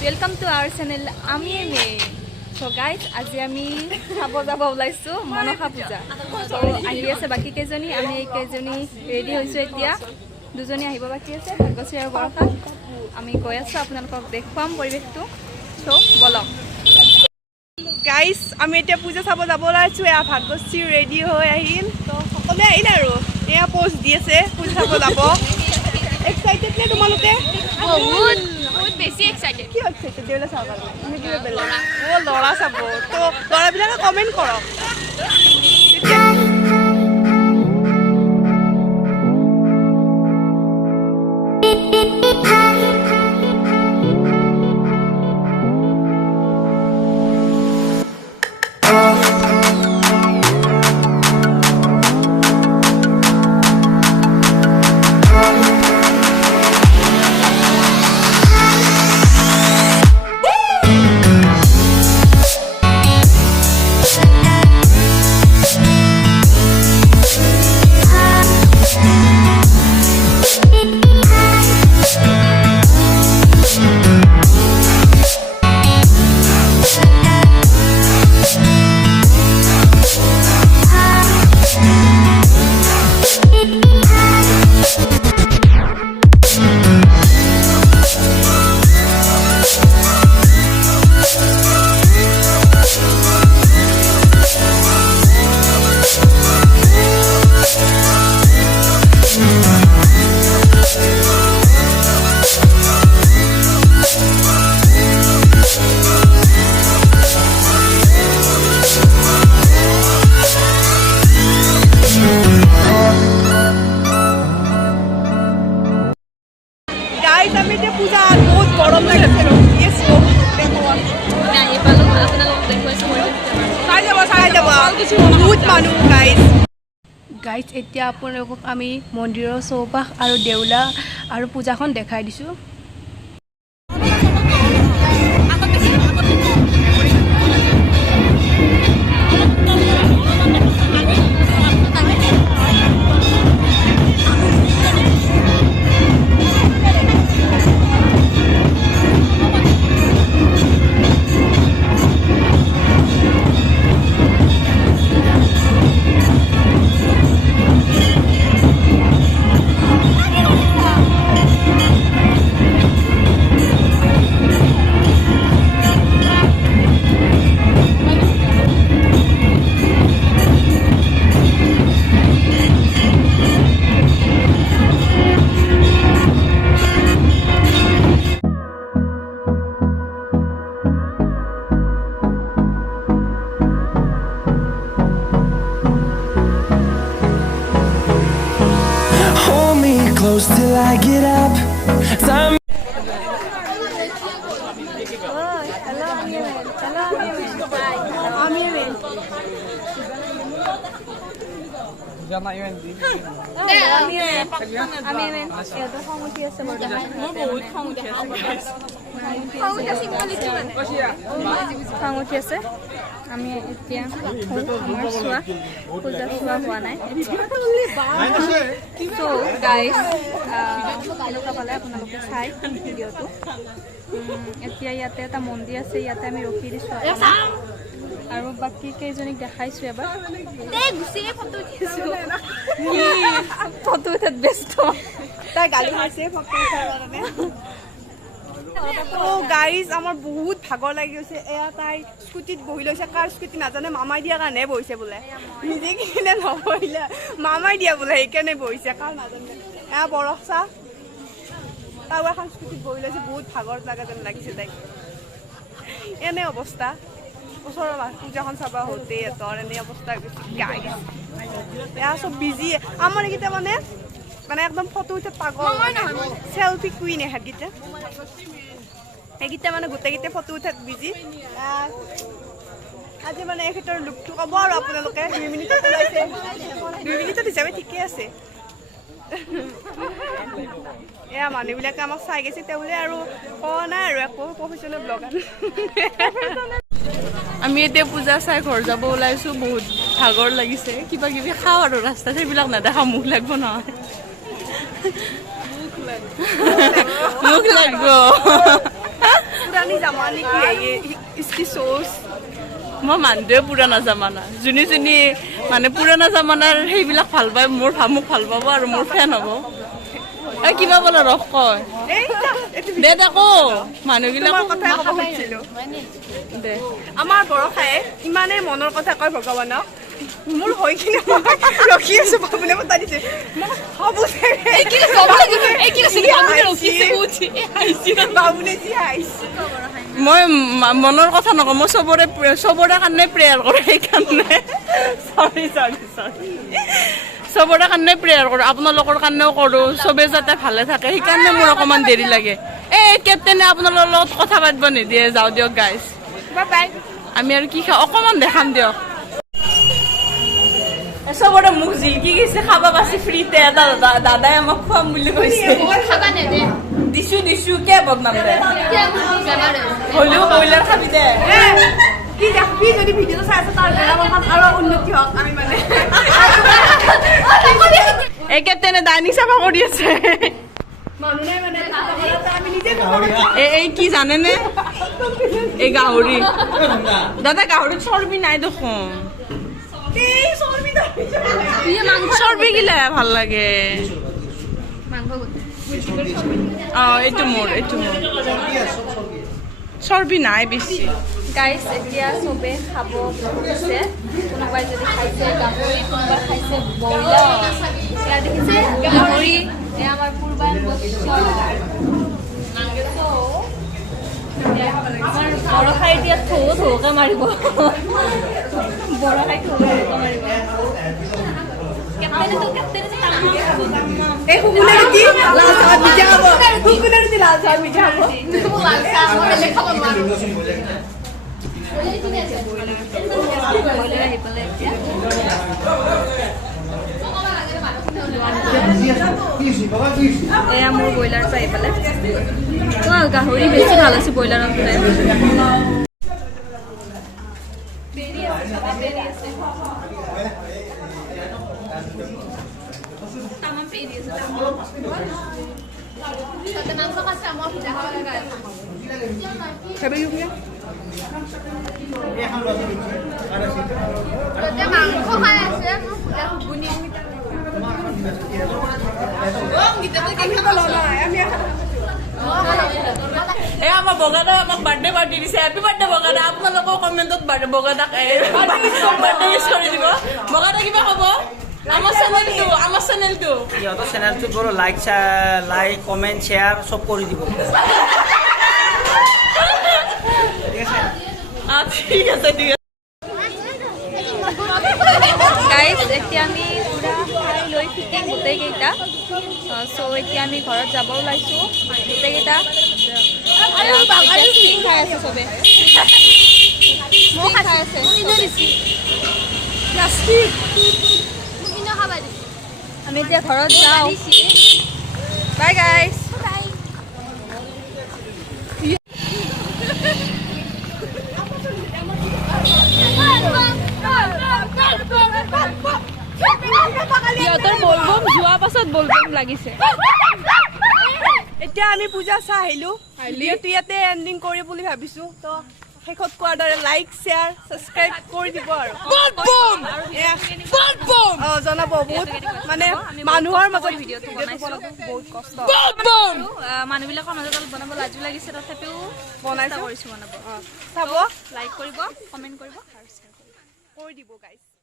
Welcome to our channel Ami May. So guys, আজি আমি খাব যাব ওলাইছো মনসা পূজা। তো আহি আছে বাকি কেজনী আমি এই কেজনী ৰেডি হৈছো এতিয়া দুজনী আহিব বাকি আছে ভাগ্যশ্ৰী আৰু বৰষা আমি গৈ আছো আপোনালোকক দেখুৱাম পৰিৱেশটো তো বলক গাইস আমি এতিয়া পূজা চাব যাব ওলাইছো এয়া ভাগ্যশ্ৰী ৰেডি হৈ আহিল তো সকলোৱে আহিল আৰু এয়া পোষ্ট দি আছে পূজা চাব যাব এক্সাইটেড নে তোমালোকে বহুত বেছি এক্সাইটেড কি এক্সাইটেড দেউলা চাব আমি কি বেলা ও লৰা চাব তো লৰাবিলাকে কমেন্ট কৰক আমি এতিয়া পূজা বহুত গৰম লাগিছে ৰখিছো দেখো নাই পালো আপোনালোকক দেখুৱাইছো চাই যাব বহুত মানুহ গাইজ এতিয়া আপোনালোকক আমি মন্দিৰৰ চৌপাশ আৰু দেউলা আৰু পূজাখন দেখাই দিছোঁ close till I get up. Time খং উঠি আছে আমি এতিয়া আমাৰ চোৱা পূজা চোৱা হোৱা নাই তো গাইজ এনেকুৱা পালে আপোনালোকে চাই ভিডিঅ'টো এতিয়া ইয়াতে এটা মন্দিৰ আছে ইয়াতে আমি ৰখি দিছোঁ আৰু বাকী কেইজনীক দেখাইছোঁ এবাৰ ফটো উঠাত ব্যস্ত তাই গালি খাইছে ফটো উঠাৰ কাৰণে গাইজ আমাৰ বহুত ভাগৰ লাগি গৈছে এয়া তাই স্কুটিত বহি লৈছে কাৰ স্কুটি নাজানে মামাই দিয়া কাৰণে বহিছে বোলে নিজে কিনে নবহিলে মামাই দিয়া বোলে সেইকাৰণে বহিছে কাৰ নাজানে এয়া বৰষা তাও এখন স্কুটিত বহি লৈছে বহুত ভাগৰ লগা যেন লাগিছে তাইক এনে অৱস্থা ওচৰৰ পূজাখন চাব হওঁতে এতৰ এনে অৱস্থা গাইজ এয়া চব বিজি আমাৰ এইকেইটা মানে একদম ফটো উঠে পাগল সেলফি কুইন এহেঁতকেইটা সেইকেইটা মানে গোটেইকেইটা ফটো উঠাত বিজি আজি মানে এখেতৰ লুকটো ক'ব আৰু আপোনালোকে 2 মিনিটত ওলাইছে 2 মিনিটত হিচাপে ঠিকে আছে এয়া মানুহবিলাকে আমাক চাই গৈছে তেওঁলে আৰু কোৱা নাই আৰু একো প্ৰফেশ্যনেল ব্লগাৰ আমি এতিয়া পূজা চাই ঘৰ যাব ওলাইছোঁ বহুত ভাগৰ লাগিছে কিবা কিবি খাওঁ আৰু ৰাস্তাত সেইবিলাক নেদেখা মুখ লাগিব নহয় মুখ লাগিব পুৰানি जमाने की है ये इसकी सोच মই মানুহটোৱে পুৰণা জামানা যোনে যোনে মানে পুৰণা জামানাৰ সেইবিলাক ভাল পায় মোক ভাল পাব আৰু মোৰ ফেন হ'ব এই কিবা বোলে ৰস কয় দে দেখো মানুহবিলাক কথা ক'ব খুজিছিলোঁ দে আমাৰ বৰষায়ে ইমানে মনৰ কথা কয় ভগৱানক মোৰ হৈ কিনে মই ৰখি আছো বাবুলে বতা দিছে মই ভাবো বাবুলে যি আহিছে মই মনৰ কথা নকওঁ মই চবৰে কাৰণে প্ৰেয়াৰ কৰোঁ সেইকাৰণে চবৰে কাৰণে প্ৰেয়াৰ কৰোঁ আপোনালোকৰ কাৰণেও কৰোঁ চবে যাতে ভালে থাকে সেইকাৰণে মোৰ অকণমান দেৰি লাগে এই কেপ্টেইনে আপোনালোকৰ লগত কথা পাতিব নিদিয়ে যাওঁ দিয়ক গাইজ আমি আৰু কি খাওঁ অকণমান দেখাম দিয়ক চবৰে মুখ জিলকি গৈছে খাব পাইছে ফ্ৰীতে এটা দাদাই আমাক খুৱাম বুলি কৈছে দিছো কে বদনাম দে হ'লেও ব্ৰইলাৰ খাবি দে কি দেখবি যদি ভিডিঅ'টো চাই আছে তাৰ বেলাখন আৰু উন্নতি হওক আমি মানে এই কেপ্টেইনে ডাইনিং চাফা কৰি আছে মানুহে মানে আমি নিজে এই কি জানেনে এই গাহৰি দাদা গাহৰিত চৰ্বি নাই দেখোন চৰ্বি গিলা ভাল লাগে এইটো মোৰ চৰ্বি নাই বেছি গাইজ এতিয়া চবে খাব বহিছে কোনোবাই যদি খাইছে গাহৰি কোনোবাই খাইছে ব্ৰইলাৰ এয়া দেখিছে গাহৰি এয়া আমাৰ পূৰ্বাঞ্চল আমাৰ বৰষাই এতিয়া থৌকে মাৰিব বৰষাই থৌকে মাৰিব এই শুকুনে কি লাল চাহ মিঠা খাব শুকুনে যদি লাল চাহ মিঠা খাব এয়া মোৰ ব্ৰইলাৰটো আহি পালে গাহৰি বেছি ভাল আছে ব্ৰইলাৰত এই আমাৰ বগাদা আমাক বাৰ্থডে পাৰ্টি দিছে হেপী বাৰ্থডে বগাদা আপোনালোকৰ কমেণ্টত বগাদাক বাৰ্থডে উইছ কৰি দিব বগাদা কিবা ক'ব আমাৰ চেনেলটো সিহঁতৰ চেনেলটোত বাৰু লাইক কমেণ্ট শ্বেয়াৰ চব কৰি দিব ঠিক আছে গাইজ এতিয়া আমি পুৰা খাই লৈ ফিটিং গোটেইকেইটা চ' এতিয়া আমি ঘৰত যাব ওলাইছোঁ গোটেইকেইটা ষ্টিং খাই আছে চবে মই খাই আছে আমি এতিয়া ঘৰত যাওঁ বাই গাইজ সিহঁতৰ বলবম যোৱা পাছত বলবম লাগিছে এতিয়া আমি পূজা চাই আহিলো ভিডিঅ'টো ইয়াতে এণ্ডিং কৰি বুলি ভাবিছো তো শেষত কোৱাৰ দৰে লাইক শ্বেয়াৰ ছাবস্ক্ৰাইব কৰি দিব আৰু জনাব বহুত মানে মানুহৰ মাজত ভিডিঅ'টো বনাব বহুত কষ্ট মানুহবিলাকৰ মাজত অলপ বনাব লাজু লাগিছে তথাপিও বনাইছো কৰিছোঁ বনাব চাব লাইক কৰিব কমেণ্ট কৰিব আৰু শ্বেয়াৰ কৰিব কৰি দিব গাইজ